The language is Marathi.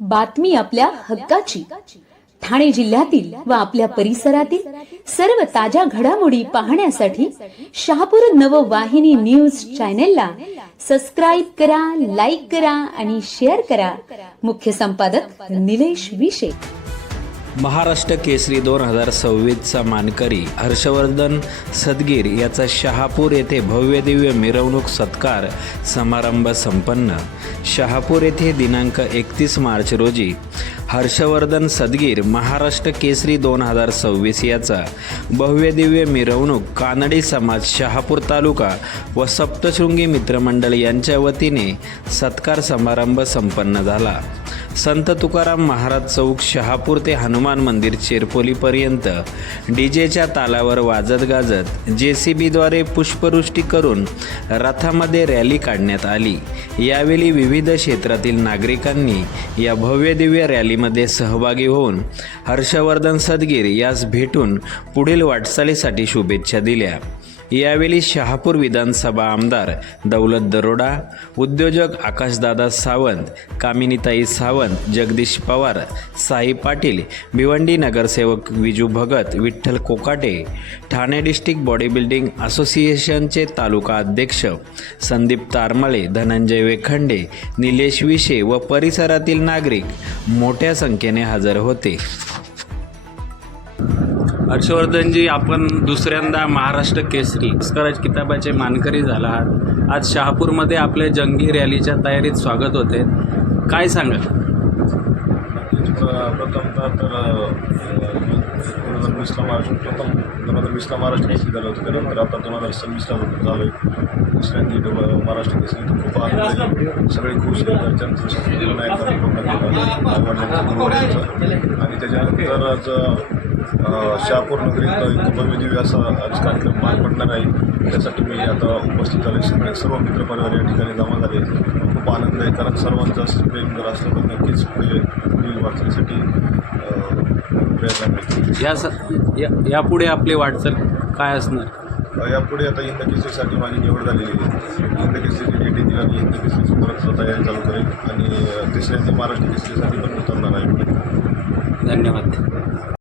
बातमी आपल्या हक्काची. ठाणे जिल्ह्यातील व आपल्या परिसरातील सर्व ताज्या घडामोडी पाहण्यासाठी शहापूर नववाहिनी न्यूज चॅनेलला सबस्क्राईब करा, लाईक करा आणि शेअर करा. मुख्य संपादक निलेश विशे. महाराष्ट्र केसरी 2026चा मानकरी हर्षवर्धन सदगीर याचा शहापूर येथे भव्य दिव्य मिरवणूक सत्कार समारंभ संपन्न. शहापूर येथे दिनांक 31 मार्च रोजी हर्षवर्धन सदगीर महाराष्ट्र केसरी 2026 याचा भव्य दिव्य मिरवणूक कानडी समाज शहापूर तालुका व सप्तशृंगी मित्रमंडळ यांच्या वतीने सत्कार समारंभ संपन्न झाला. संत तुकाराम महाराज चौक शहापूर ते हनुमान मंदिर चेरपोलीपर्यंत डीजेच्या तालावर वाजत गाजत JCBद्वारे पुष्पवृष्टी करून रथामध्ये रॅली काढण्यात आली. यावेळी विविध क्षेत्रातील नागरिकांनी या भव्य दिव्य रॅलीमध्ये सहभागी होऊन हर्षवर्धन सदगीर यास भेटून पुढील वाटचालीसाठी शुभेच्छा दिल्या. यावेळी शहापूर विधानसभा आमदार दौलत दरोडा, उद्योजक आकाशदादा सावंत, कामिनीताई सावंत, जगदीश पवार, साई पाटील, भिवंडी नगरसेवक Viju Bhagat, Vitthal Kokate, Thane district body building असोसिएशनचे तालुका अध्यक्ष संदीप तारमळे, धनंजय वेखंडे, निलेश विशे व परिसरातील नागरिक मोठ्या संख्येने हजर होते. हर्षवर्धनजी, आपण दुसऱ्यांदा महाराष्ट्र केसरी पुरस्कार किताबाचे मानकरी झाला आहात. आज शहापूरमध्ये आपल्या जंगी रॅलीच्या तयारीत स्वागत होते, काय सांगाल? प्रथमतः तर 2020ला महाराष्ट्र केसरी झालं होतं. त्यानंतर आता 2026ला झालं आहे दुसऱ्यांदी महाराष्ट्र केसरी. तर खूप आनंद आहे, सगळे खुश आहेत. घरच्यांचं संपूर्ण आणि त्याच्यानंतर आज शहापूर नगरीत एक भव्य दिव्य असा आज कार्यक्रम पार पडणार आहे. त्यासाठी मी आता उपस्थित झाले. सर्व मित्रपरिवार या ठिकाणी जमा झाले. खूप आनंद आहे, कारण सर्वांचं असं प्रेम जर असलं तर नक्कीच पुढील वाटचालीसाठी प्रयत्न. यापुढे आपली वाटचाल काय असणार? यापुढे आता हिंद केसरीसाठी माझी निवड झालेली आहे. हिंद केसरीची डेट दिली आणि हिंद केसरीची परत तयारी चालू करेल आणि तिसऱ्यांदा महाराष्ट्र केसरीसाठी पण उतरणार आहे. धन्यवाद.